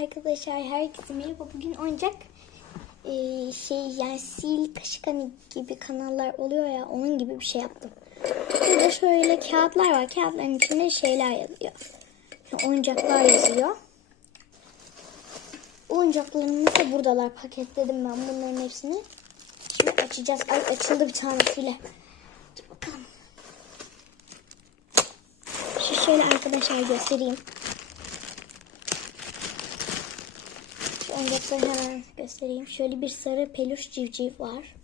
Arkadaşlar herkese merhaba. Bugün oyuncak e, şey yani sil kaşık hani gibi kanallar oluyor ya onun gibi bir şey yaptım. Burada şöyle kağıtlar var. Kağıtların içinde şeyler yazıyor. Yani oyuncaklar yazıyor. Oyuncaklarımız da buradalar. Paketledim ben bunların hepsini. Şimdi açacağız. Ay açıldı bir tanesiyle. Dur bakalım. Şu şöyle arkadaşlar göstereyim. Şu oyuncakları hemen göstereyim. Şöyle bir sarı peluş civciv var.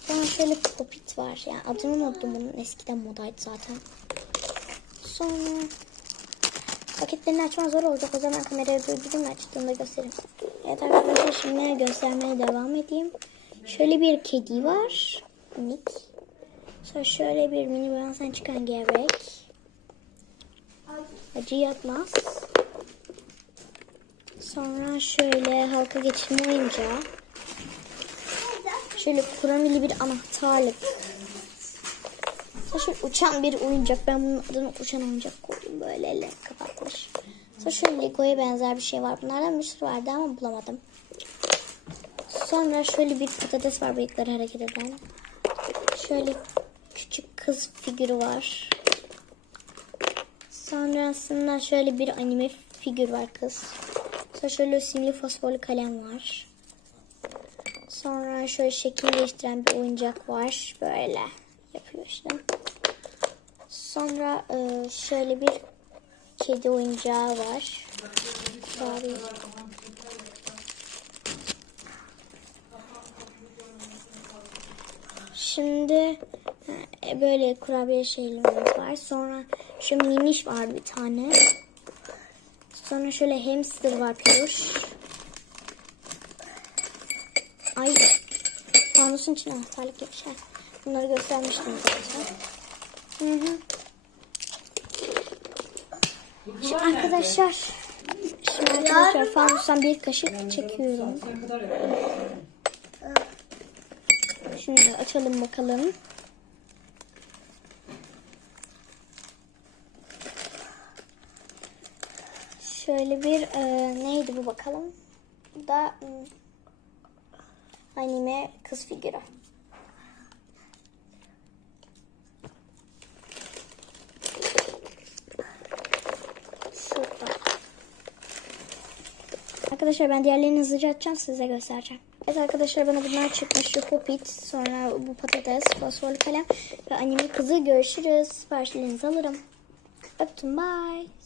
Sonra şöyle popit var. Yani adını unuttum bunun. Eskiden modaydı zaten. Sonra paketlerini açman zor olacak. O zaman kamerayı durdurayım açtığımda göstereyim. Evet arkadaşlar şimdi göstermeye devam edeyim. Şöyle bir kedi var. Minik. Sonra şöyle bir mini balansan çıkan gevrek. Acı yatmaz. Sonra şöyle halka geçirme oyuncağı. Şöyle kuramili bir anahtarlık. Sonra şöyle uçan bir oyuncak. Ben bunun adını uçan oyuncak koydum. Böyle elle kapatmış. Sonra şöyle Lego'ya benzer bir şey var. Bunlardan bir sürü vardı ama bulamadım. Sonra şöyle bir patates var bıyıkları hareket eden. Şöyle küçük kız figürü var. Sonrasında şöyle bir anime figür var kız. Sonra şöyle simli fosforlu kalem var. Sonra şöyle şekil değiştiren bir oyuncak var. Böyle yapıyor işte. Sonra e, şöyle bir kedi oyuncağı var. Bari. Şimdi e, böyle kurabiye şeylerimiz var. Sonra şu miniş var bir tane. Sonra şöyle hamster var peluş. Ay fanusun içine anahtarlık yapışar. Bunları göstermiştim zaten. Hı hı. Şimdi arkadaşlar Şimdi arkadaşlar fanustan bir kaşık çekiyorum. Da açalım bakalım. Şöyle bir e, neydi bu bakalım. Da hmm, anime kız figürü. Şurada. Arkadaşlar ben diğerlerini hızlıca açacağım size göstereceğim. Evet arkadaşlar bana bunlar çıkmış. Şu popit, sonra bu patates, fosforlu kalem ve anime kızı görüşürüz. Siparişlerinizi alırım. Öptüm bye.